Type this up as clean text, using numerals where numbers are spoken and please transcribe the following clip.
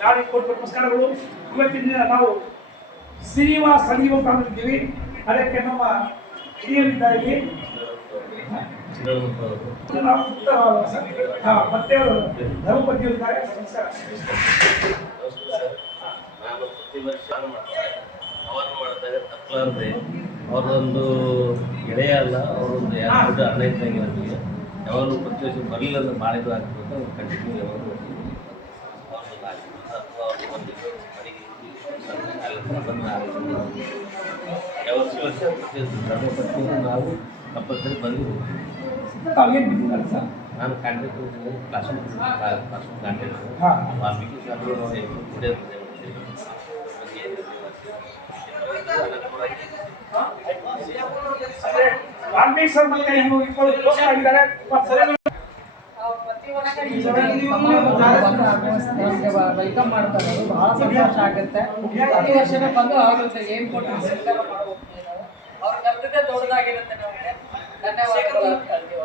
ದಾಳಿ ಕೊಟ್ಟು ನಮಸ್ಕಾರಗಳು. ಇವತ್ತಿನ ದಿನ ನಾವು ಸಿನಿಮಾ ಸಲೀಮ ತಂದಿದ್ದೀವಿ. ಅದಕ್ಕೆ ನಮ್ಮ ಹಿರಿಯರಿದ್ದಾರೆ ಮತ್ತೆ ಧರ್ಮಪತಿ ಇದ್ದಾರೆ. ನಮಸ್ಕಾರ. ನಾನು ಪ್ರತಿ ವರ್ಷ ಅವರು ಮಾಡಿದಾಗ ತಪ್ಪಲಾರದೆ ಅವರೊಂದು ಗೆಳೆಯ ಅಲ್ಲ, ಅವರೊಂದು ದೊಡ್ಡ ಅಣ್ಣ ಇದ್ದಂಗೆ ನಮಗೆ ಯಾವಾಗಲೂ ಪ್ರತಿ ವರ್ಷ ಬರಲಿಲ್ಲ ಅಂದ್ರೆ ಮಾಡಿದ್ರು ಆಗ್ತದೆ ಅವ್ರು ಕಂಟಿನ್ಯೂ ಯಾವಾಗಲೂ ಅವ್ರದ್ದು ಆಶೀರ್ವಾದ ಅಥವಾ ಅವ್ರು ಬಂದಿದ್ದು ಮನೆಗೆ ಬಂದು ಯಾವ ವರ್ಷ ಪ್ರತಿಯೊಂದು ಧರ್ಮಪತ್ನಿಯನ್ನು ನಾವು ಕಂಪಲ್ಸರಿ ಬಂದಿದ್ದೀವಿ. ತಾವೇನು ಬಿದ್ದಿದ್ದಾರೆ ಸರ್? ನಾನು ಕಾಂಟ್ರಾಕ್ಟರ್ ಕ್ಲಾಸ್ ಕಾಂಟ್ರಾಕ್ಟರ್ ವಾಲ್ಮೀಕಿ ಸಾಹೇಬರು ಇದೇ ವಾಲ್ಮೀಕಿ ಸರ್ ಮತ್ತೆ ಇನ್ನು 20 ವರ್ಷ ಆಗಿದ್ದಾರೆ. ವೆಲ್ಕಮ್ ಮಾಡ್ತಾರೆ, ಬಹಳ ಸಂತೋಷ ಆಗುತ್ತೆ. ಪ್ರತಿ ವರ್ಷನೇ ಬಂದು ಅವ್ರ ಏನ್ ಕೊಟ್ಟು ಸ್ವೀಕಾರ ಮಾಡಬೇಕು, ಅವ್ರ ಕರ್ತವ್ಯ ದೊಡ್ಡದಾಗಿರುತ್ತೆ. ನಮಗೆ ಧನ್ಯವಾದಗಳು ಅಂತ ಹೇಳ್ತೀವಿ.